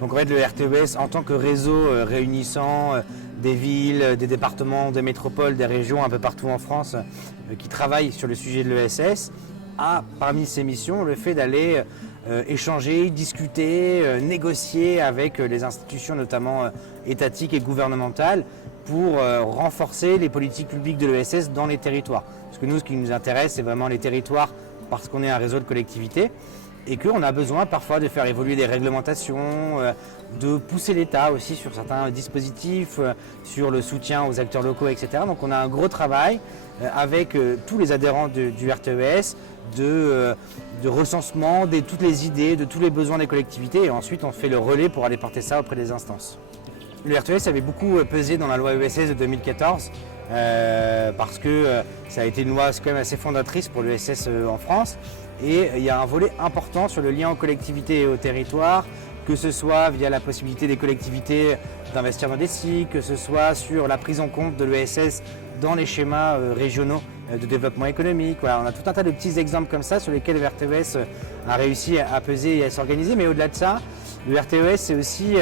Donc en fait le RTES en tant que réseau réunissant des villes, des départements, des métropoles, des régions un peu partout en France qui travaillent sur le sujet de l'ESS, a parmi ses missions le fait d'aller échanger, discuter, négocier avec les institutions notamment étatiques et gouvernementales pour renforcer les politiques publiques de l'ESS dans les territoires. Parce que nous, ce qui nous intéresse, c'est vraiment les territoires parce qu'on est un réseau de collectivités et qu'on a besoin parfois de faire évoluer des réglementations, de pousser l'État aussi sur certains dispositifs, sur le soutien aux acteurs locaux, etc. Donc on a un gros travail avec tous les adhérents du RTES, de recensement de toutes les idées, de tous les besoins des collectivités et ensuite on fait le relais pour aller porter ça auprès des instances. Le RTES avait beaucoup pesé dans la loi ESS de 2014 parce que ça a été une loi quand même assez fondatrice pour l'ESS en France et il y a un volet important sur le lien aux collectivités et aux territoires, que ce soit via la possibilité des collectivités d'investir dans des sites, que ce soit sur la prise en compte de l'ESS dans les schémas régionaux de développement économique. Voilà, on a tout un tas de petits exemples comme ça sur lesquels le RTES a réussi à peser et à s'organiser, mais au-delà de ça, le RTES c'est aussi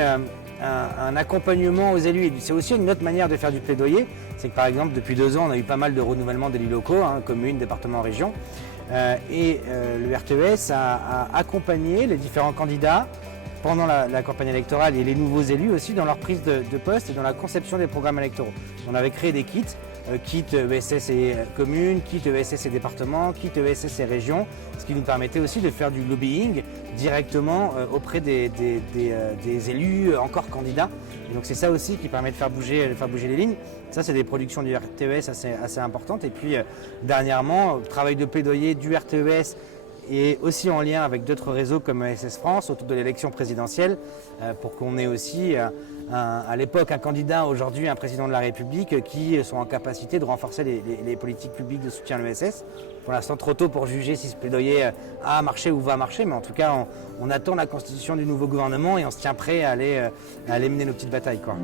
un accompagnement aux élus. C'est aussi une autre manière de faire du plaidoyer. C'est que par exemple, depuis 2 ans, on a eu pas mal de renouvellement d'élus locaux, communes, départements, régions. Le RTES a accompagné les différents candidats pendant la campagne électorale et les nouveaux élus aussi dans leur prise de poste et dans la conception des programmes électoraux. On avait créé des kits, kit ESS et communes, kit ESS et départements, kit ESS et régions, ce qui nous permettait aussi de faire du lobbying directement auprès des élus encore candidats. Et donc c'est ça aussi qui permet de faire bouger les lignes. Ça c'est des productions du RTES assez importantes. Et puis dernièrement, le travail de plaidoyer du RTES et aussi en lien avec d'autres réseaux comme ESS France autour de l'élection présidentielle pour qu'on ait aussi à l'époque un candidat, aujourd'hui un président de la République qui sont en capacité de renforcer les politiques publiques de soutien à l'ESS. Pour l'instant trop tôt pour juger si ce plaidoyer a marché ou va marcher, mais en tout cas on attend la constitution du nouveau gouvernement et on se tient prêt à aller mener nos petites batailles, quoi.